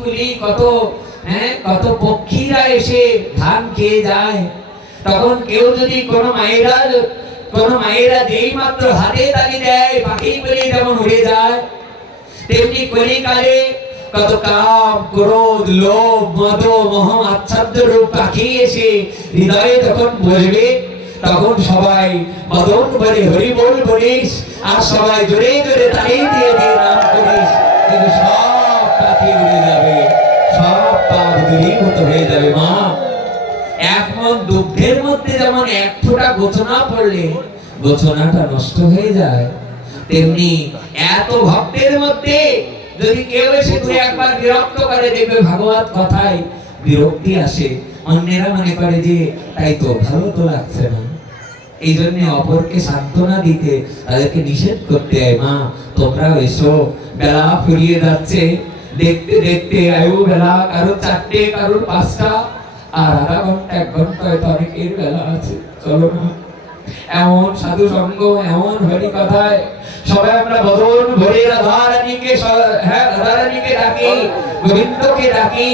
কুলি কত পক্ষীরা এসে ধান খেয়ে যায়। তখন কেউ যদি কোনো মায়েরা যেই মাত্র হাতে তালি দেয়, পাখি কুলি যেমন উড়ে যায়, তেমনি কলিকালে কত কাম, ক্রোধ, লোভ, মদ, মোহ আচ্ছাদ্য রূপ পাখি এসে হৃদয়ে যখন বসবে, তখন সবাই মদন বলে হরি বল বলিস, আর সবাই জোরে জোরে তালি দিয়ে দিয়ে নাম করিস, কিন্তু সব পাখি উড়ে যাবে, সব পাপ দূরীভূত হয়ে যাবে। মা, এক মণ দুগ্ধের মধ্যে যেমন এক ফোঁটা গোছনা পড়লে গোছনাটা নষ্ট হয়ে যায়, তেমনি এত ভক্তের মধ্যে যদি কেউ এসে দুই একবার বিরক্ত করে, দেখবে ভাগবত কথায় বিরক্তি আসে, অন্যেরা মনে করে যে তাই তো ভালো তো লাগছে না। এই জন্য অপরকে সান্ত্বনা দিতে তাদেরকে নিষেধ করতে হয়, মা তোমরা এসো, বেলা ফুরিয়ে যাচ্ছে, দেখতে দেখতে আয়ু বেলা কারো 4টে, কারো 5টা, আর আধা ঘন্টা 1 ঘন্টা হয়তো অনেকের বেলা আছে, চলো না। এমন সাধু সঙ্গ, এমন হরি কথায় সবাই আমরা বদন ভরে রাধারানীকে ডাকি, গোবিন্দকে ডাকি,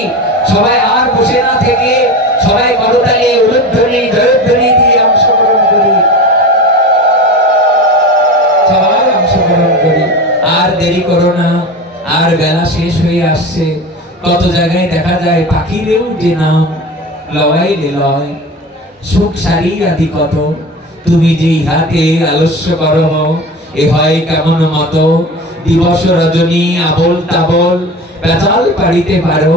সবাই আর বসে না থেকে সবাই করতালি, উলুধ্বনি, জয়ধ্বনি দিয়ে অংশগ্রহণ করি, সবাই অংশগ্রহণ করি। আর দেরি করো না, আর বেলা শেষ হয়ে আসছে। কত জায়গায় দেখা যায় পাখিরেও যে নাম লয় রে লয়, সুখ সারি আদি কত, তুমি যে ইহাতে আলস্য করো, এ হয় কেমন মত, দিবস রজনী আবল তাবল পেঁচাল পাড়িতে পারো,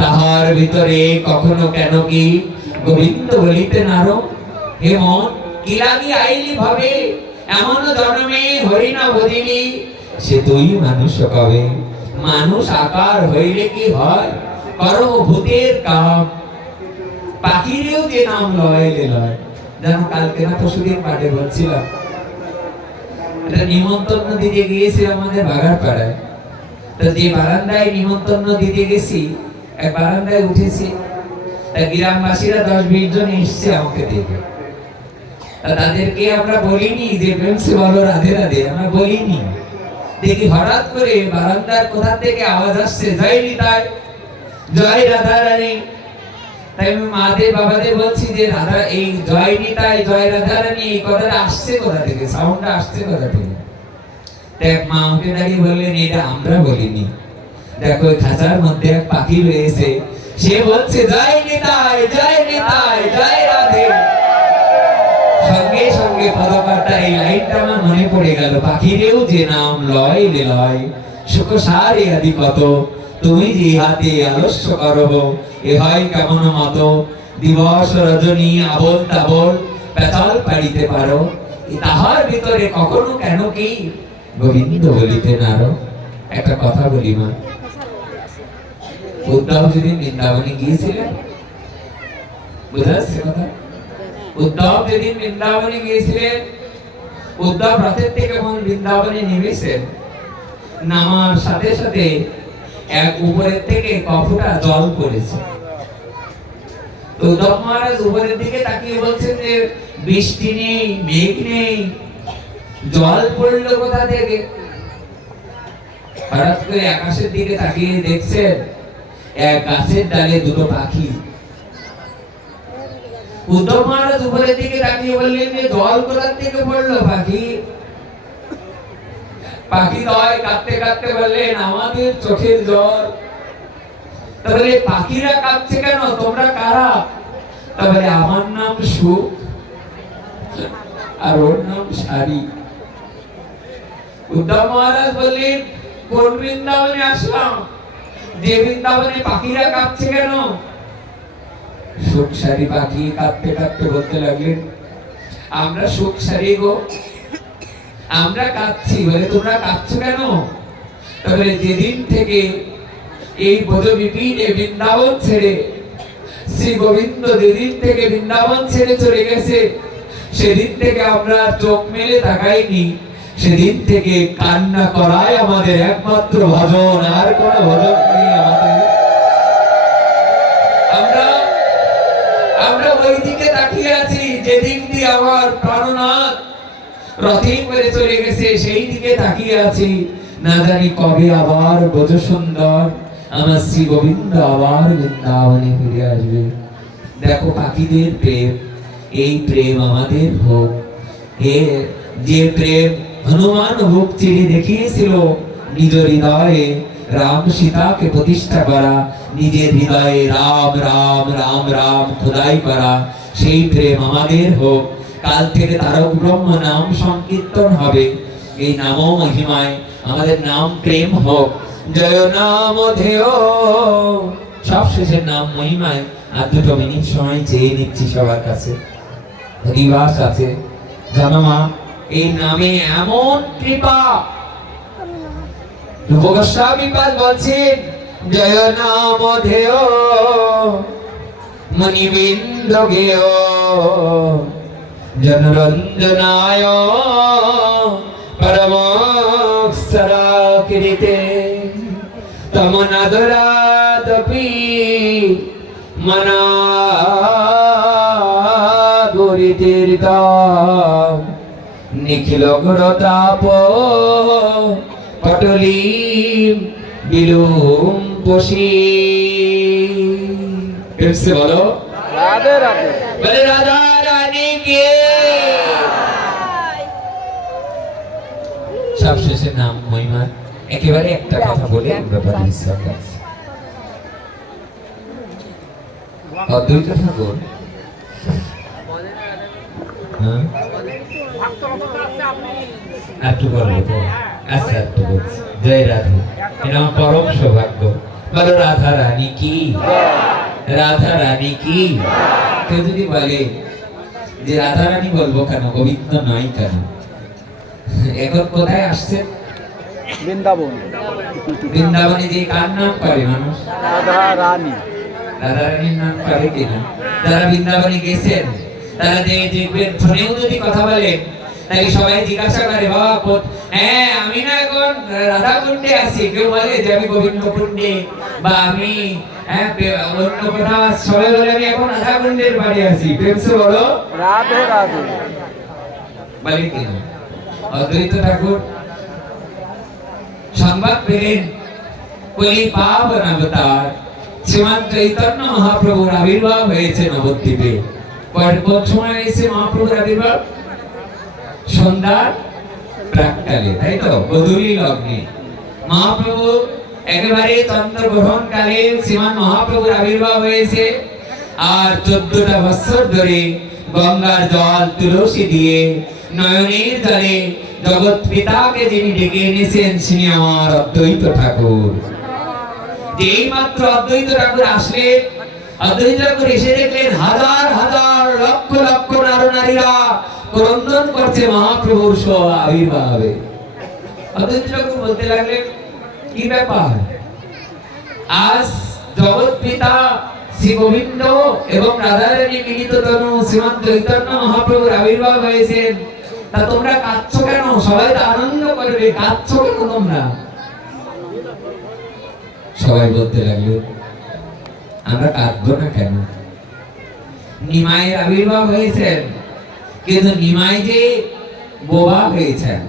তাহার ভিতরে কখনো কেন কি গোবিন্দ বলিতে নারো। হে মন, কি লাগি আইলি ভাবে, এমন জন্মে হরি না বদিলি, সে তুই মানুষ কবে। মানুষ আকার হইলে কি হয়, করো ভূতের কাম, পাখিরেও যে নাম লয় রে লয়। যেন কালকে না পরশুদিন পাঠে বলছিলাম, একটা নিমন্ত্রণ দিতে গিয়েছি আমাদের বাগারপাড়ায়। তো যে বারান্দায় নিমন্ত্রণ দিতে গেছি, এক বারান্দায় উঠেছি, গ্রামবাসীরা 10-20 জন এসছে আমাকে দেখে। তাদেরকে আমরা বলিনি যে প্রেম সে বলো রাধে রাধে, আমরা বলিনি। দেখি হঠাৎ করে বারান্দার কোথা থেকে আওয়াজ আসছে, জয় নিতাই, জয় রাধা রানী। তাই আমি মাদের বাবাদের বলছি যে রাধা, এই জয় নিতাই, জয় রাধা রানী, এই কথাটা আসছে কোথা থেকে, সাউন্ডটা আসছে কোথা থেকে? দেখ মা আমাকে দাঁড়িয়ে বললেন, এটা আমরা বলিনি। দেখো ওই খাঁচার মধ্যে এক পাখি রয়েছে, সে বলছে জয় নিতাই, জয় নিতাই, জয় রাধে। সঙ্গে সঙ্গে পদকাটা এই লাইনটা আমার মনে পড়ে গেল, পাখিরেও যে নাম লয় রে লয়, সুখ সারি আদি কত, তুমি যে হাতে আলস্য করব, এ হয় কেমন মত, দিবস রজনী আবল তাবল পেঁচাল পাড়িতে পারো, তাহার ভিতরে কখনো কেন কি গোবিন্দ বলিতে নারো। একটা কথা বলি মা, উদ্ধব যেদিন বৃন্দাবনে গিয়েছিলেন, বুঝা যাচ্ছে কথা? উদ্ধব যেদিন বৃন্দাবনে গিয়েছিলেন, উদ্ধব রথের থেকে যখন বৃন্দাবনে নেমেছেন, নামার সাথে সাথে এক উপরের থেকে কফুটা জল পড়েছে। তো উদ্ধব মহারাজ উপরের দিকে তাকিয়ে বলছেন যে বৃষ্টি নেই, মেঘ নেই, জল পড়লো কোথা থেকে? হঠাৎ করে আকাশের দিকে তাকিয়ে দেখছেন এক গাছের ডালে 2টো পাখি। উদ্ধব মহারাজ উপরের দিকে তাকিয়ে বললেন যে জল কোথা থেকে পড়লো? পাখি দয় কাঁদতে কাঁদতে বললেন আমাদের চোখের জল। তাহলে পাখিরা কাঁদছে কেন, তোমরা কারা? তাহলে আমার নাম সুখ আর ওর নাম সারি। উদ্ধব মহারাজ বললেন কোন বৃন্দাবনে আসলাম, যে বৃন্দাবনে পাখিরা কাঁদছে কেন? সুখ সারি পাখি কাঁদতে কাঁদতে বলতে লাগলেন আমরা সুখ সারি গো, আমরা কাঁদছি। বলে তোমরা কাঁদছো কেন? তাহলে যেদিন থেকে এই ব্রজবিপিনে বৃন্দাবন ছেড়ে শ্রী গোবিন্দ যেদিন থেকে বৃন্দাবন ছেড়ে চলে গেছে, সেদিন থেকে আমরা চোখ মেলে তাকাইনি। সেদিন থেকে কান্না করাই আমাদের একমাত্র ভজন, আর কোনো ভজন নেই আমাদের। আমরা ওই দিকে তাকিয়ে আছি, যেদিক দিয়ে আমার প্রাণনাথ রথে করে চলে গেছে, সেই দিকে তাকিয়ে আছি। না জানি কবে আবার ব্রজ সুন্দর আমার শ্রী গোবিন্দ আবার বৃন্দাবনে ফিরে আসবে। দেখো পাখিদের প্রেম, এই প্রেম আমাদের হোক। এ যে প্রেম হনুমান বুক চিরে দেখিয়েছিল নিজ হৃদয়ে রাম সীতাকে প্রতিষ্ঠা করা, নিজের হৃদয়ে রাম রাম রাম রাম খোদাই করা, সেই প্রেম আমাদের হোক। কাল থেকে তারক ব্রহ্ম নাম সংকীর্তন হবে। এই নাম মহিমায় আমাদের নাম প্রেম হোক। জয় নাম ধেয়। সব শেষের নাম মহিমায় আর 2 মিনিট সময় চেয়ে নিচ্ছি সবার কাছে। দিবাস আছে জানো মা, এই নামে এমন কৃপা। রূপ গোস্বামী পাল বলছেন জয় নাম ধেয় মণিবৃন্দ গেয় জনরঞ্জনায় পরমোক্ষরাকৃতে তমনাদরাদপি মনাগরিতীর্থ নিখিল গুরতাপ পটলীম বিলুম পশি। फिर बोलो राधे राधे, बोले राधा रानी की। সব শেষে নাম মহিমা একেবারে একটা কথা বলে আমরা বাড়ি বিশ্রাম করছি। অদ্বৈত ঠাকুর একটু বলবো তো, আচ্ছা একটু বলছি। জয় রাধে, এটা আমার পরম সৌভাগ্য। বলো রাধা রানী কি, রাধা রানী কি। কেউ যদি বলে যে রাধা রানী বলবো কেন, গোবিন্দ নয় কেন, এখন কোথায় আসছে? বৃন্দাবন। বৃন্দাবনে যে কার নাম করে মানুষ? রাধা রানী। রাধা রানীর নাম করে কিনা? যারা বৃন্দাবনে গেছেন তারা দেখবেন ফোনেও যদি কথা বলেন তাই সবাই জিজ্ঞাসা করে বাবা হ্যাঁ আমি না এখন রাধা কুণ্ডে আছি, কেউ বলে যে আমি গোবিন্দ কুণ্ডে, বা আমি অন্য কোথাও, সবাই বলে আমি এখন রাধা কুণ্ডের বাড়ি আছি। প্রেমসে বলো রাধে রাধে। বলে কিনা? অদ্বৈত ঠাকুর সংবাদ পেলেন কলি পাবন অবতার শ্রীমান চৈতন্য মহাপ্রভুর আবির্ভাব হয়েছে নবদ্বীপে। কোন সময় হয়েছে মহাপ্রভুর আবির্ভাব? সন্ধ্যার প্রাককালে, তাই তো, গোধূলি লগ্নে। মহাপ্রভু একেবারে চন্দ্রগ্রহণ কালে শ্রীমান মহাপ্রভুর আবির্ভাব হয়েছে। আর 14টা বছর ধরে গঙ্গার জল তুলসী দিয়ে নয়নের জলে জগৎ পিতাকে যিনি ডেকে এনেছেন তিনি আমার অদ্বৈত ঠাকুর। যেই মাত্র অদ্বৈত ঠাকুর আসলেন, অদ্বৈত ঠাকুর এসে দেখলেন হাজার হাজার লক্ষ লক্ষ নরনারীরা ক্রন্দন করছে মহাপ্রভুর আবির্ভাবে। অদ্বৈত ঠাকুর বলতে লাগলেন কি ব্যাপার, আজ জগৎ পিতা শ্রী গোবিন্দ এবং রাধা রানী মিলিত তনু শ্রীমান চৈতন্য মহাপ্রভুর আবির্ভাব হয়েছেন, তা তোমরা কাঁদছো কেন? সবাই তো আনন্দ করবে, কাঁদছো কেন তোমরা? সবাই বলতে লাগলেন আমরা কাঁদবো না কেন, নিমাইয়ের আবির্ভাব হয়েছেন, কিন্তু নিমাই যে বোবা হয়েছেন।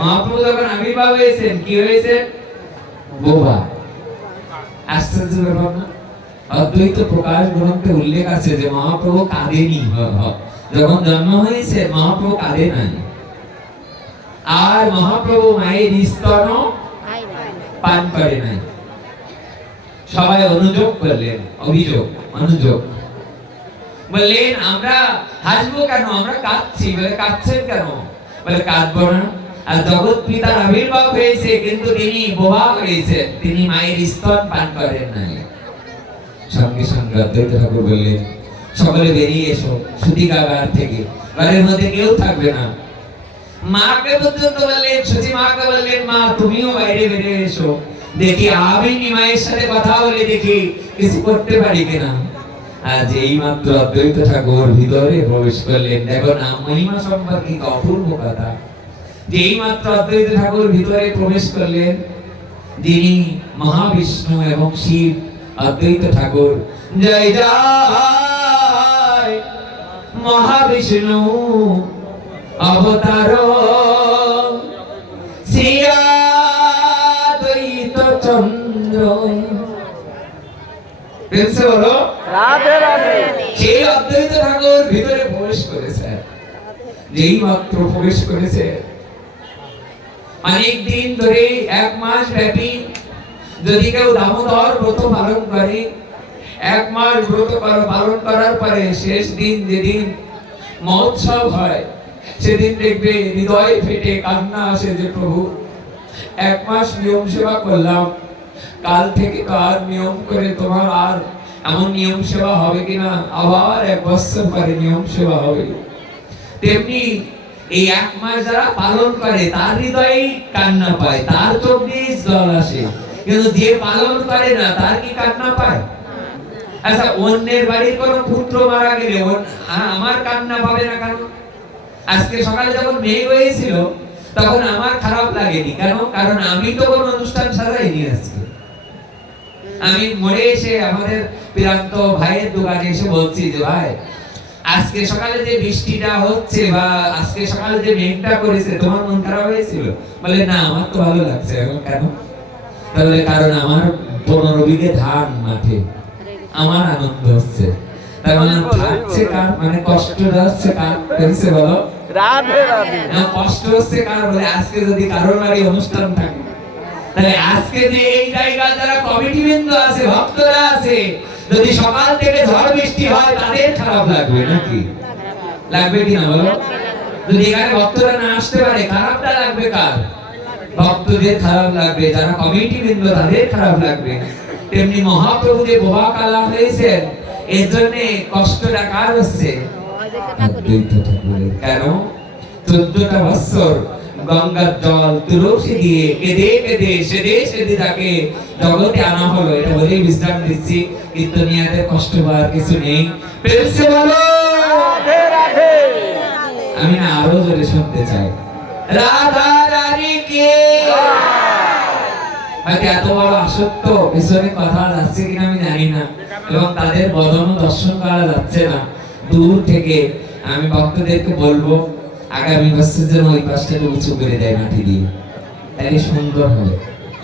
মহাপ্রভু যখন আবির্ভাব হয়েছেন কি হয়েছে? বোবা। আশ্চর্য ব্যাপার না? অদ্বৈত প্রকাশ গ্রন্থে উল্লেখ আছে যে মহাপ্রভু কাঁদেনি, যখন জন্ম হয়েছে মহাপ্রভু কাঁদে নাই। আর মহাপ্রভু মায়ের স্তন পান করে নাই। সবাই অনুযোগ করলেন, অভিযোগ অনুযোগ, বললেন আমরা হাসবো কেন, আমরা কাঁদছি। বলে কাঁদছেন কেন? বলে কাঁদবো না, আর জগৎ পিতার আবির্ভাব হয়েছে কিন্তু তিনি বোবা হয়েছেন, তিনি মায়ের স্তন পান করেন নাই। সঙ্গে সঙ্গে অদ্বৈত ঠাকুর বললেন সকলে বেরিয়ে এসো সুতিকাগার থেকে, ঘরের মধ্যে কেউ থাকবে না। মাকে পর্যন্ত বললেন, সতী মাকে বললেন মা তুমিও বাইরে বেরিয়ে এসো, দেখি আমি নিমাইয়ের সাথে কথা বলে দেখি কিছু করতে পারি কিনা। আজ এই মাত্র অদ্বৈত ঠাকুর ভিতরে প্রবেশ করলেন। দেখো নাম মহিমা সম্পর্কিত অপূর্ব কথা। যেই মাত্র অদ্বৈত ঠাকুর ভিতরে প্রবেশ করলেন, যিনি মহাবিষ্ণু এবং শিব অদ্বৈত ঠাকুর। জয় জয় মহাবিষ্ণু অবতার শ্রী চন্দ্র। প্রেমসে বলো রাধে রাধে। সেই অদ্বৈত ঠাকুর ভিতরে প্রবেশ করেছে, যেই মাত্র প্রবেশ করেছে অনেক দিন ধরে 1 মাস ব্যাপী যদি কেউ দামোদর ব্রত পালন করে, 1 মাস ব্রত পালন করার পরে শেষ দিন যেদিন মহোৎসব হয় সেদিন দেখবে হৃদয় ফেটে কান্না আসে যে প্রভু 1 মাস নিয়ম সেবা করলাম, কাল থেকে তো আর নিয়ম করে তোমার আর এমন নিয়ম সেবা হবে কিনা, আবার 1 বছর পরে নিয়ম সেবা হবে। তেমনি এই 1 মাস যারা পালন করে তার হৃদয়ে কান্না পায়, তার চোখ দিয়ে জল আসে, কিন্তু যে পালন করে না তার কি কান্না পায়? আচ্ছা, অন্যের বাড়ির কোনো পুত্র মারা গেলে আমার কান্না পাবে না কেন? আজকে সকালে যখন মেঘ হয়েছিল তখন আমার খারাপ লাগেনি কেন? কারণ আমি তো কোনো অনুষ্ঠান সাজাইনি। আজকে আমি মরে এসে আমাদের প্রান্ত ভাইয়ের দোকানে এসে বলছি যে ভাই আজকে সকালে যে বৃষ্টিটা হচ্ছে বা আজকে সকালে যে মেঘটা করেছে তোমার মন খারাপ হয়েছিল? বলে না, আমার তো ভালো লাগছে। কেন? তাহলে কারণ আমার 15 বিঘে ধান মাঠে, আমার আনন্দ হচ্ছে। তার মানে থাকছে কার, মানে কষ্ট হচ্ছে কার? কেমসে বলো রাধে রাধে। কষ্ট হচ্ছে কার? বলে আজকে যদি কারোর বাড়ি অনুষ্ঠান থাকে, তাহলে আজকে যে এই জায়গা যারা কমিটি বৃন্দ আছে, ভক্তরা আছে, যদি সকাল থেকে ঝড় বৃষ্টি হয় তাদের খারাপ লাগবে নাকি? লাগবে কি না বলো? যদি এখানে ভক্তরা না আসতে পারে খারাপটা লাগবে কার? ভক্তদের খারাপ লাগবে, যারা কমিটি বৃন্দ তাদের খারাপ লাগবে। তেমনি মহাপ্রভু যে বোবা কালা হয়েছেন এর জন্য কষ্টটা কার হচ্ছে? অদ্বৈত ঠাকুরের। কেন? 14টা বছর গঙ্গার জল তুলসী দিয়ে কেঁদে কেঁদে সেদে সেদে তাকে জগতে আনা হলো। এটা বলেই বিশ্রাম দিচ্ছি, কীর্তনিয়াদের কষ্ট পাওয়ার কিছু নেই। প্রেমসে বলো রাধে রাধে। আমি না আরো জোরে শুনতে চাই রাধা রানী কে। হয়তো এত বড় আসক্ত পিছনে কথা যাচ্ছে কিনা আমি জানি না, এবং তাদের বদন দর্শন করা যাচ্ছে না দূর থেকে। আমি ভক্তদেরকে বলবো আগামী বছর যেন ওই পাশটা উঁচু করে দেয় মাটি দিয়ে, তাহলে সুন্দর হবে,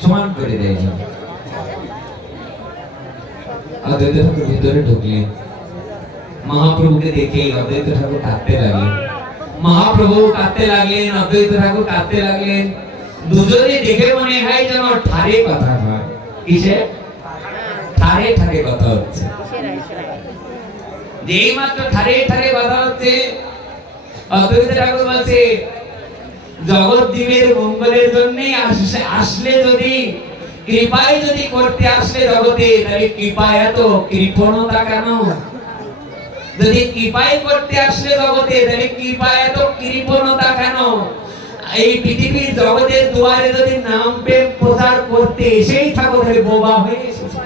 সমান করে দেয়। অদ্বৈত ঠাকুর ভিতরে ঢুকলেন, মহাপ্রভুকে দেখে অদ্বৈত ঠাকুর কাঁদতে লাগলেন। মহাপ্রভু কাঁদতে লাগলেন, অদ্বৈত ঠাকুর কাঁদতে লাগলেন। দুজনে দেখে মনে হয় যেন ঠারে কথা হয়। কিসে? ঠারে ঠারে কথা হচ্ছে। যেই মাত্র ঠারে ঠারে কথা হচ্ছে, অদ্বৈত ঠাকুর বলছে জগৎজীবের মঙ্গলের জন্য আসলে, যদি কৃপায় যদি করতে আসলে জগতে, তাহলে কৃপায় এত কৃপণতা কেন? যদি কৃপায় করতে আসলে জগতে, তাহলে কৃপায় এত কৃপণতা কেন? এই পৃথিবীর জগতের দুয়ারে যদি নাম প্রেম প্রচার করতে এসেই থাকো, তাহলে বোবা হয়ে এসেছো।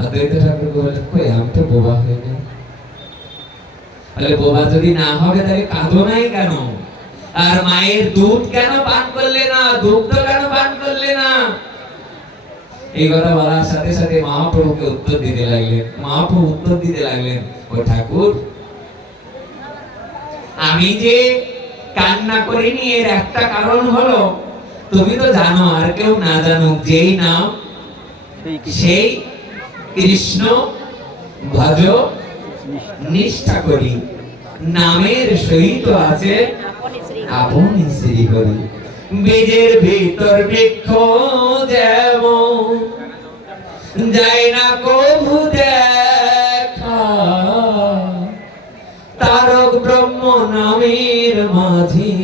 অদ্বৈত ঠাকুর বলেন কই, আমি তো বোবা হই না। তাহলে বোবা যদি না হবে তাহলে কাঁদো নাই কেন? আর মায়ের দুধ কেন পান করলে না, দুগ্ধ কেন পান করলে না? এই কথা বলার সাথে সাথে মহাপ্রভুকে উত্তর দিতে লাগলেন। মহাপ্রভু উত্তর দিতে লাগলেন, ও ঠাকুর, আমি যে কান্না করিনি এর একটা কারণ হলো, তুমি তো জানো আর কেউ না জানুক, যেই নাম সেই কৃষ্ণ ভজ নিষ্ঠা করি, নামের সহিত আছে আপনি শ্রী হরি। বীজের ভিতর বৃক্ষ যেমন যায় না কভু দেখা, তারক ব্রহ্ম নামের মাঝে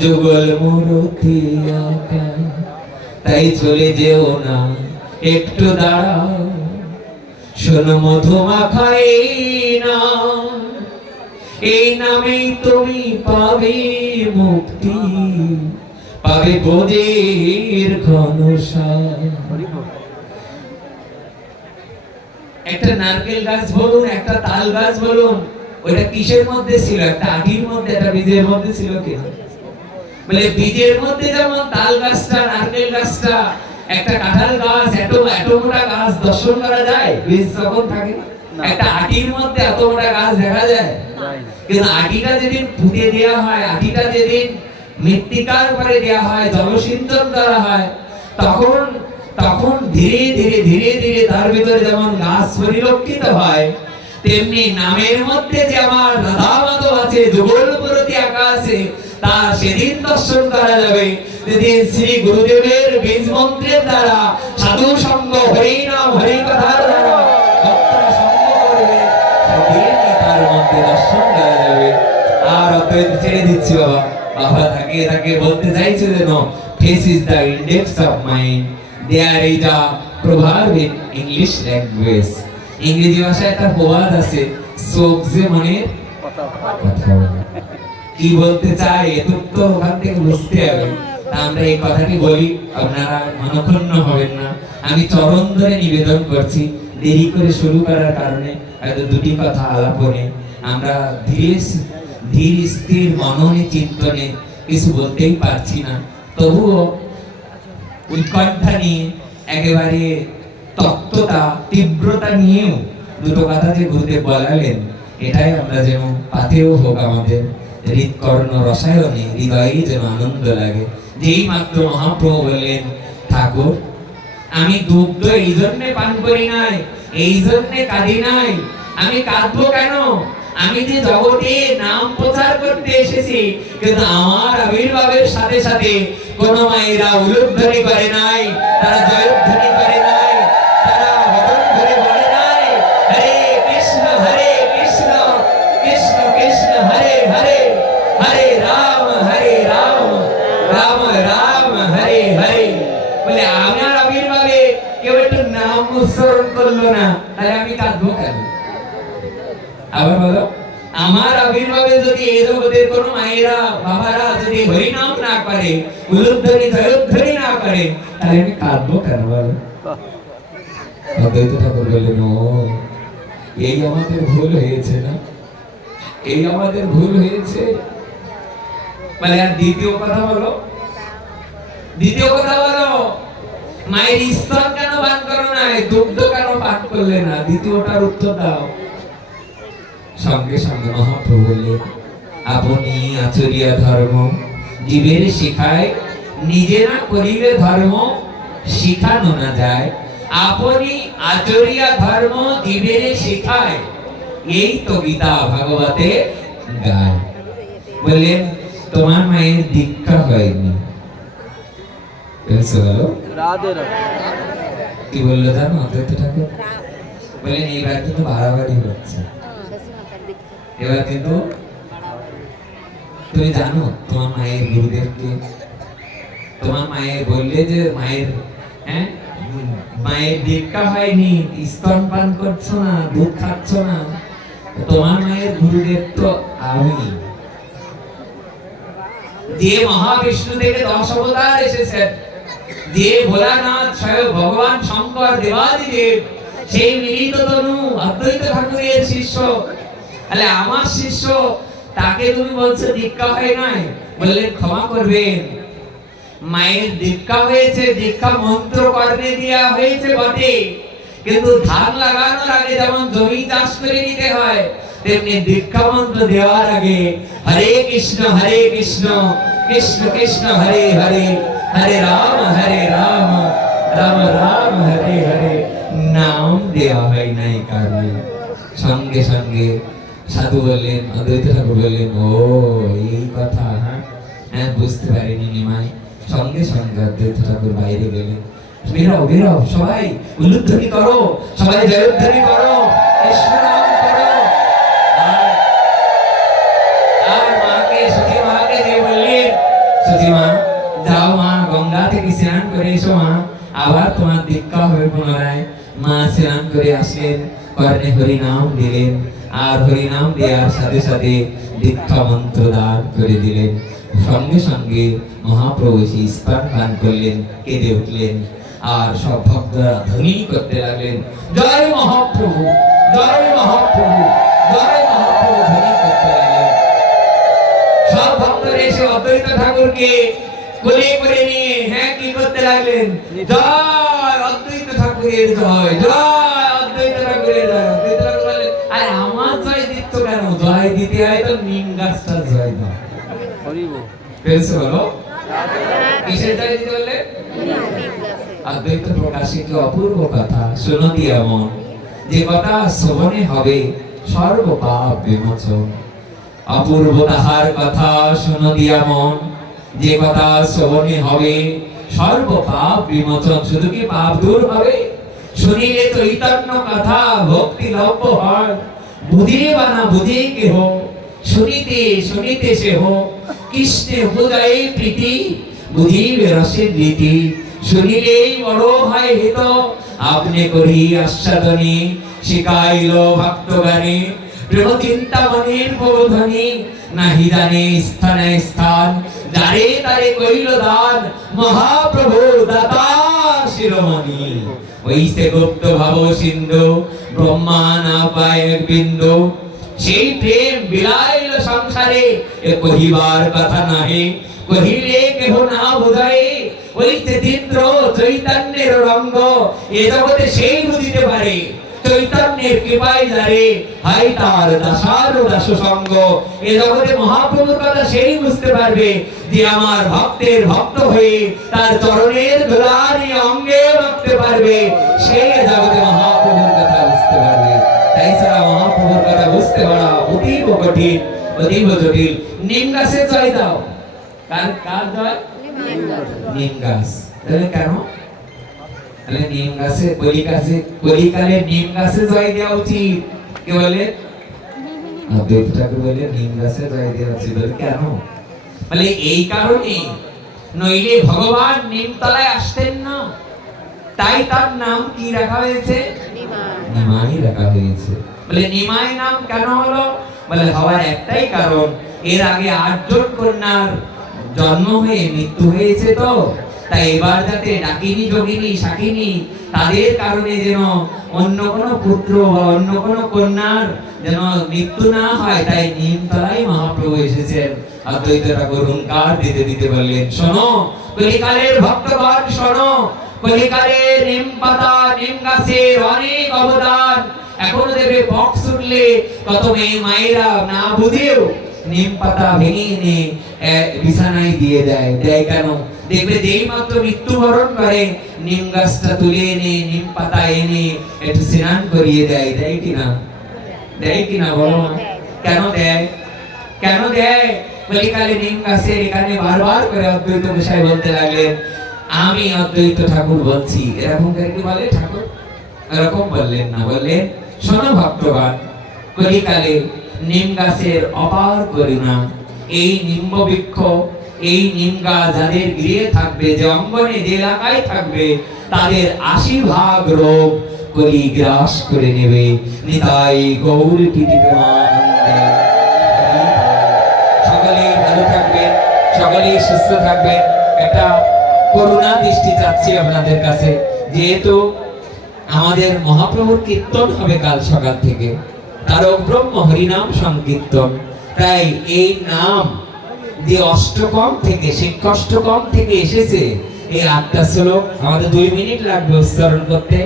যুগল মূর্তি আঁকা। তাই চলে যেও না, একটু দাঁড়াও, শোনো মধুমাখা এই নাম, এই নামেই তুমি পাবে মুক্তি, পাবে বোধের ঘনশ্যাম। একটা নারকেল গাছ বলুন, একটা তাল গাছ বলুন, ওইটা কিসের মধ্যে ছিল? একটা আটির মধ্যে, একটা বীজের মধ্যে ছিল কি? বলে বীজের মধ্যে যেমন তাল গাছটা, নারকেল গাছটা, একটা কাঁঠাল গাছ, এত মোটা গাছ দর্শন করা যায়, বীজ যখন থাকে। একটা আটির মধ্যে এত মোটা গাছ দেখা যায়, কিন্তু আটিটা যেদিন পুঁতে দেওয়া হয়, আটিটা যেদিন মৃত্তিকার পরে দেওয়া হয়, জলসিঞ্চন করা হয়, তখন তখন ধীরে ধীরে ধীরে ধীরে তার ভিতরে যেমন গাছ পরিলক্ষিত হয়, তেমনি নামের মধ্যে যে আমার রাধা মাধব আছে, যুগল প্রতি আঁকা আছে, তা সেদিন দর্শন করা যাবে যেদিন শ্রী গুরুদেবের বীজ মন্ত্রের দ্বারা, সাধু সঙ্গ, হরি নাম, হরি কথার দ্বারা ভক্তরা সঙ্গ করবে, সেদিনই তার মধ্যে দর্শন করা যাবে। আর অদ্বৈত ছেড়ে দিচ্ছি বাবা। বাবা তাকে বলতে চাইছে যেন face is the index of mind. There is a proverb in English language. ইংরেজি ভাষায় একটা প্রবাদ আছে, চোখ যে মনের কথা বলে। কি বলতে চাই এটুক তো ওখান থেকে বুঝতে হবে। তা আমরা এই কথাটি বলি, আপনারা মনক্ষুণ্ণ হবেন না। আমি চরণ ধরে নিবেদন করছি, দেরি করে শুরু করার কারণে হয়তো দুটি কথা আলাপনে আমরা ধীর স্থির মননে চিন্তনে কিছু বলতেই পারছি না, তবুও উৎকণ্ঠা নিয়ে একেবারে তত্ত্বতা তীব্রতা নিয়েও দুটো কথা যে গুরুদেব বলালেন, এটাই আমরা যেন পাথেও হোক আমাদের হৃৎকর্ণ রসায়নে, হৃদয়ে যেন আনন্দ লাগে। যেই মাত্র মহাপ্রভু বললেন, ঠাকুর আমি দুগ্ধ এই জন্য পান করি নাই, এই জন্য কাঁদি নাই। আমি কাঁদবো কেন? আমি যে জগতে নাম প্রচার করতে এসেছি, কিন্তু আমার আবির্ভাবের সাথে সাথে কোন মায়েরা উলুধ্বনি করে নাই, তারা জয়ধ্বনি করে নাই, তারা হরণ ধরে বলে নাই হরে কৃষ্ণ কৃষ্ণ কৃষ্ণ হরে হরে, হরে রাম রাম রাম হরে হরে। বলে আমার আবির্ভাবে কেউ একটু নাম উচ্চারণ করলো না, তাহলে আমি কাঁদবো কেন? আবার বলো, আমার আবির্ভাবে যদি এই জগতের কোন মায়েরা বাবারা যদি হরি নাম না করে, উলুধ্বনি জয়ধ্বনি না করে, তাহলে আমি কাঁদবো কেন? বলো। অদ্বৈত ঠাকুর বললেন, ও এই আমাদের ভুল হয়েছে না, এই আমাদের ভুল হয়েছে। বলে আর দ্বিতীয় কথা বলো, দ্বিতীয় কথা বলো, মায়ের স্তন কেন পান করো না, দুগ্ধ কেন পান করলে না? দ্বিতীয়টার উত্তর দাও। সঙ্গে সঙ্গে মহাপ্রভু বললেন, আপনি আচরিয়া ধর্ম জীবের শিখায়, নিজে না করিলে ধর্ম শিখানো না যায়। আপনি আচরিয়া ধর্ম জীবের শিখায়, এই তো গীতা ভাগবতে গায়। বললেন, তোমার মায়ের দীক্ষা হয়নি। রাধে রাধে। কি বললো জানো অদ্বৈত ঠাকুর? বললেন, এইবার কিন্তু বাড়াবাড়ি হচ্ছে। এবার কিন্তু তুমি জানো তোমার মায়ের গুরুদেবকে, তোমার মায়ের বললে যে মায়ের মায়ের দীক্ষা হয়নি, স্তন পান করছো না, দুধ খাচ্ছ না। তোমার মায়ের গুরুদেব তো আমি, যে মহাবিষ্ণু থেকে 10 অবতার এসেছেন, যে ভোলানাথ স্বয়ং ভগবান শঙ্কর দেবাদিদেব, সেই মিলিত তনু অদ্বৈত ঠাকুরের শিষ্য। তাহলে আমার শিষ্য, তাকে তুমি বলছো দীক্ষা হয় নাই। বললেন, ক্ষমা করবেন, মায়ের দীক্ষা হয়েছে, দীক্ষা মন্ত্র কর্ণে দেওয়া হয়েছে বটে, কিন্তু ধান লাগানোর আগে যেমন জমি চাষ করে নিতে হয়, তেমনি দীক্ষা মন্ত্র দেওয়ার আগে হরে কৃষ্ণ কৃষ্ণ কৃষ্ণ হরে হরে, হরে রাম রাম রাম হরে হরে নাম দেওয়া হয় নাই কারণে। সঙ্গে সঙ্গে সাধু বললেন, অদ্বৈত ঠাকুর বললেন, ও এই কথা, হ্যাঁ বুঝতে পারিনি নিমাই। সঙ্গে সঙ্গে অদ্বৈত ঠাকুর বাইরে গেলেন, বেরো বেরো, সবাই উলুধ্বনি করো, সবাই জয়ধ্বনি করো, কৃষ্ণ নাম করো। আর মাকে, সতী মাকে যে বললেন, সতী মা যাও, মা গঙ্গা থেকে স্নান করে এসো, মা আবার তোমার দীক্ষা হবে পুনরায়। মা স্নান করে আসলেন, কর্ণে হরি নাম দিলেন, আর হরি নাম দেওয়ার সাথে সাথে দীক্ষা মন্ত্র দান করে দিলেন। সঙ্গে সঙ্গে মহাপ্রভু সেই স্তন পান করলেন, কেঁদে উঠলেন, আর সব ভক্তরা ধ্বনি করতে লাগলেন, জয় মহাপ্রভু, জয় মহাপ্রভু, জয় মহাপ্রভু ধ্বনি করতে লাগলেন। সব ভক্তরা এসে অদ্বৈত ঠাকুরকে কোলে করে নিয়ে কি করতে লাগলেন, জয় অদ্বৈত ঠাকুরের জয়, জয় অদ্বৈত ঠাকুরের জয়। অদ্বৈত ঠাকুর বললেন, আরে আমার জয় দিচ্ছ কেন? জয় দিতে হয় তো নিম গাছটার জয় দাও। ফেলছে বলো কিসের জয় দিতে বললে অদ্বৈত প্রকাশে কি অপূর্ব কথা শোনো দিয়া মন যে কথা শ্রবণে হবে সর্ব পাপ বিমোচন অপূর্ব তাহার কথা শোনো দিয়া মন যে কথা শ্রবণে হবে সর্ব পাপ বিমোচন শুধু কি পাপ দূর হবে শুনিলে চৈতন্য কথা ভক্তি লভ্য হয় বুঝিয়ে বা না বুঝিয়ে কেহ শুনিতে শুনিতে সেহ কৃষ্ণে হৃদয়ে প্রীতি বুঝিবে রসের রীতি শুনিলেই বড় হয় হিত আপনি করি আস্বাদনী শিখাইল ভক্তগণে প্রেম চিন্তামণির প্রবোধনী নাহি জানে স্থানে স্থান যারে তারে কইল দান মহাপ্রভু দাতা শিরোমণি ওইসে গুপ্ত ভাব সিন্ধু ব্রহ্মা না পায় এক বিন্দু সেই প্রেম বিলাইল সংসারে এ কহিবার কথা নাহি কহিলে কেহ না বোঝায় ওই চিত্র চৈতন্যের রঙ্গ এ জগতে সেই বুঝিতে পারে চৈতন্যের কৃপায় যারে হাই তার দাসার দাস সঙ্গ এ জগতে মহাপ্রভুর কথা সেই বুঝতে পারবে যে আমার ভক্তের ভক্ত হয়ে তার চরণের ধুলানি অঙ্গে রাখতে পারবে সেই জগতে মহাপ্রভুর কথা বুঝতে পারবে তাই ছাড়া মহাপ্রভুর কথা বুঝতে পারা অতীব কঠিন অতীব জটিল নিম গাছে জয় দাও কার কার জয় নিম গাছ তাহলে কেন তাহলে নিম গাছে কলিকালে নিম গাছে জয় দেওয়া উচিত কে বলে অদ্বৈত ঠাকুর বলে নিম গাছে জয় দেওয়া উচিত বলে কেন বলে এই কারণে নইলে ভগবান নিমতলায় আসতেন না তাই তার নাম কি রাখা হয়েছে নিমাই রাখা হয়েছে বলে নিমাই নাম কেন হলো বলে হওয়ার একটাই কারণ এর আগে 8 জন কন্যার জন্ম হয়ে মৃত্যু হয়েছে তো তাই এবার যাতে ডাকিনী যোগিনী শাকিনী তাদের কারণে যেন অন্য কোনো পুত্র বা অন্য কোনো কন্যার যেন মৃত্যু না হয় তাই নিমতলায় মহাপ্রভু এসেছেন অদ্বৈত ঠাকুর হুঙ্কার দিতে দিতে বললেন শোনো কলিকালের ভক্তগণ শোনো কলিকালে নিম পাতা নিম গাছের অনেক অবদান এখনো দেবে বক্স শুনলে কত মেয়ে মায়েরা না বুঝেও নিম পাতা ভেঙে এনে বিছানায় দিয়ে দেয় কেন দেখবে যেই মাত্র মৃত্যুবরণ করে নিম গাছটা তুলে এনে নিম পাতা এনে একটু স্নান করিয়ে দেয় কিনা বলো কেন দেয় কলিকালে নিম গাছের এখানে বারবার করে অদ্বৈত গোসাই বলতে লাগলেন আমি অদ্বৈত ঠাকুর বলছি এরকম করে কি বলে ঠাকুর এরকম বললেন না বললেন শোনো ভক্তগণ কলিকালে নিম গাছের অপার করুণা এই নিম্ব বৃক্ষ এই নিম গাছ যাদের গৃহে থাকবে যে অঙ্গনে যে এলাকায় থাকবে তাদের 80% রোগ কলি গ্রাস করে নেবে নিতাই গৌর কীর্তিমানন্দে সকলে ভালো থাকবেন সকলে সুস্থ থাকবেন একটা করুণা দৃষ্টি চাচ্ছি আপনাদের কাছে যেহেতু আমাদের মহাপ্রভুর কীর্তন হবে কাল সকাল থেকে তারক ব্রহ্ম হরিনাম সংকীর্তন তাই এই নাম যে অষ্টকম থেকে শিক্ষাষ্টকম থেকে এসেছে এই 8টা শ্লোক আমাদের 2 মিনিট লাগবে উচ্চারণ করতে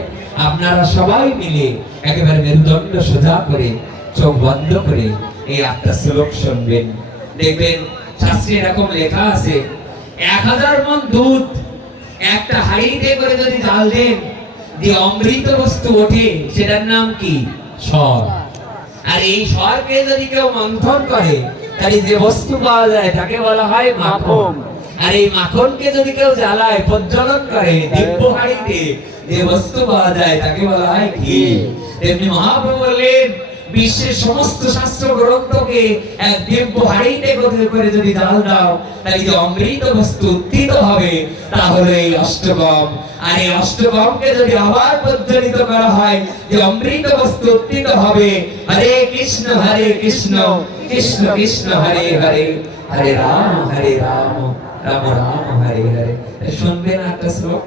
আপনারা সবাই মিলে একেবারে মেরুদণ্ড সোজা করে চোখ বন্ধ করে এই 8টা শ্লোক শুনবেন দেখবেন শাস্ত্রে এরকম লেখা আছে 1000 মণ দুধ একটা হাঁড়িতে করে যদি ঢাল দেন যে অমৃত বস্তু ওঠে সেটার নাম কি স্বর আর এই স্বরকে যদি কেউ মন্থন করে তাহলে যে বস্তু পাওয়া যায় তাকে বলা হয় মাখন আর এই মাখনকে যদি কেউ জ্বালায় প্রজ্বলন করে দিব্য হাঁড়িতে যে বস্তু পাওয়া যায় তাকে বলা হয় ঘি তেমনি মহাপ্রভু বললেন বিশ্বের সমস্ত শাস্ত্র গ্রন্থকে এক দিব্য হাঁড়িতে করে যদি ঢাল দাও তাহলে যে অমৃত বস্তু উত্থিত হবে তাহলে এই অষ্টকম আর এই অষ্টকমকে যদি আবার প্রজ্বলিত করা হয় যে অমৃত বস্তু উত্থিত হবে হরে কৃষ্ণ কৃষ্ণ কৃষ্ণ হরে হরে হরে রাম রাম রাম হরে হরে শুনবেন একটা শ্লোক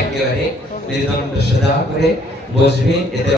একেবারে মেরুদণ্ড সোজা করে বসবে এতে